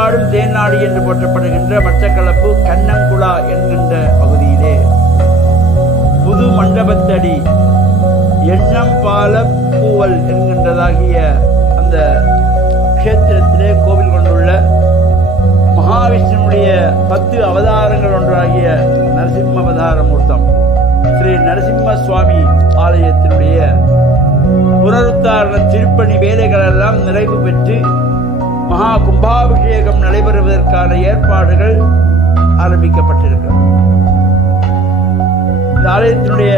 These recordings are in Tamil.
தேன்பாடும் தேன்னாடு என்று போற்றப்படுகின்ற மச்சக்களப்பு கண்ணங்குளா என்கின்ற பகுதியிலே. புது மண்டபத்தடி எண்ணம் பால பூவல் என்கின்றதாகிய அந்த க்ஷேத்திரத்திலே கோவில் கொண்டுள்ள மகாவிஷ்ணுடைய பத்து அவதாரங்கள் ஒன்றாகிய நரசிம்ம அவதார மூர்த்தம் ஸ்ரீ நரசிம்ம சுவாமி ஆலயத்தினுடைய புனருத்தாரண திருப்பணி வேலைகள் எல்லாம் நிறைவு பெற்று மகா கும்பாபிஷேகம் நடைபெறுவதற்கான ஏற்பாடுகள் ஆரம்பிக்கப்பட்டிருக்கிறது. இந்த ஆலயத்தினுடைய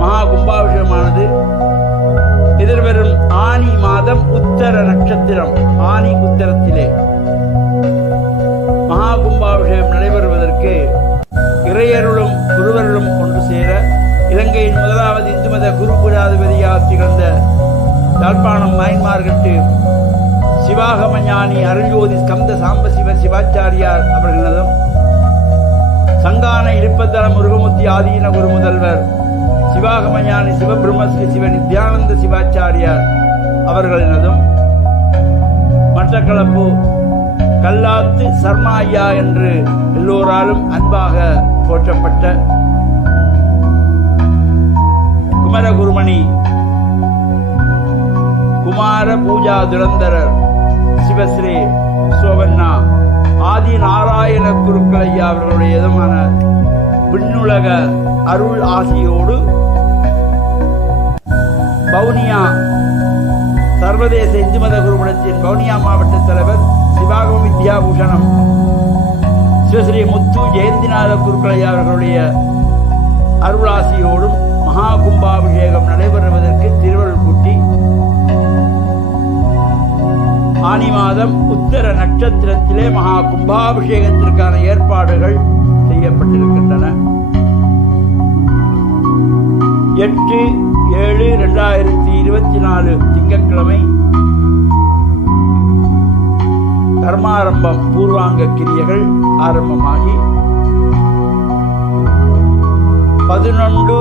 மகா கும்பாபிஷேகமானது எதிர்வரும் ஆனி மாதம் உத்தர நட்சத்திரம் ஆனி உத்தரத்திலே. மகா கும்பாபிஷேகம் நடைபெறுவதற்கு இறையருளும் குருவருளும் ஒன்று சேர இலங்கையின் முதலாவது இந்து மத குருபுராதிபதியாக திகழ்ந்த யாழ்ப்பாணம் மயன்மார்கட்டு சிவாகமஞானி அருள்ஜோதி ஸ்கந்த சாம்பசிவ சிவாச்சாரியார் அவர்களதும் சங்கான இழுப்பத்தலம் முருகமுத்தி ஆதீன குரு முதல்வர் சிவாகமஞானி சிவபிரம்மஸ்ரீ சிவ நித்யானந்த சிவாச்சாரியார் அவர்களினதும் மட்டக்களப்பு கல்லாத்து சர்மா ஐயா என்று எல்லோராலும் அன்பாக போற்றப்பட்ட குமரகுருமணி குமார பூஜா துரந்தரர் சிவஸ்ரீ சோபண்ணா. ஆதி நாராயண குருக்கள் ஐயா அவர்களுடைய இதமான விண்ணுலக அருள் ஆசியோடு பவுனியா சர்வதேச இந்து மத குருமணத்தின் பவுனியா மாவட்ட தலைவர் சிவாகம் வித்யாபூஷணம். சிவஸ்ரீ முத்து ஜெயந்திநாத குருக்களையா அவர்களுடைய அருளாசியோடும் மகா கும்பாபிஷேகம் நடைபெறுவதற்கு திருவள்ளுவர் மாதம் உத்தர நட்சத்திரத்திலே மகா கும்பாபிஷேகத்திற்கான ஏற்பாடுகள் செய்யப்பட்டிருக்கின்றன. எட்டு ஏழு ரெண்டாயிரத்தி இருபத்தி நாலு திங்கட்கிழமை கர்மாரம்பம் பூர்வாங்க கிரியைகள் ஆரம்பமாகி பதினொன்று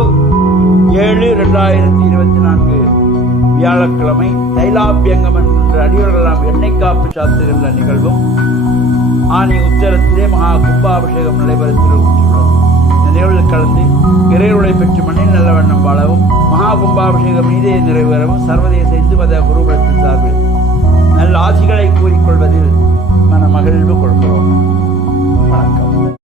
ஏழு ரெண்டாயிரத்தி இருபத்தி நான்கு வியாழக்கிழமை தைலாபியங்கம் என்கின்ற அடியோரெல்லாம் எண்ணெய் காப்பு சாத்துகின்ற நிகழ்வும் ஆனி உத்தரத்திலே மகா கும்பாபிஷேகம் நடைபெற திருவுள்ளது இந்த நிகழ்வில் கலந்து இறையுளை பெற்று மண்ணில் நல்ல வண்ணம் வாழவும் மகா கும்பாபிஷேகம் மீதே நிறைவேறவும் சர்வதேச இந்து மத குருபலத்தின் சார்பில் நல்ல ஆசிகளை கூறிக்கொள்வதில் மன மகிழ்வு கொள்கிறோம். வணக்கம்.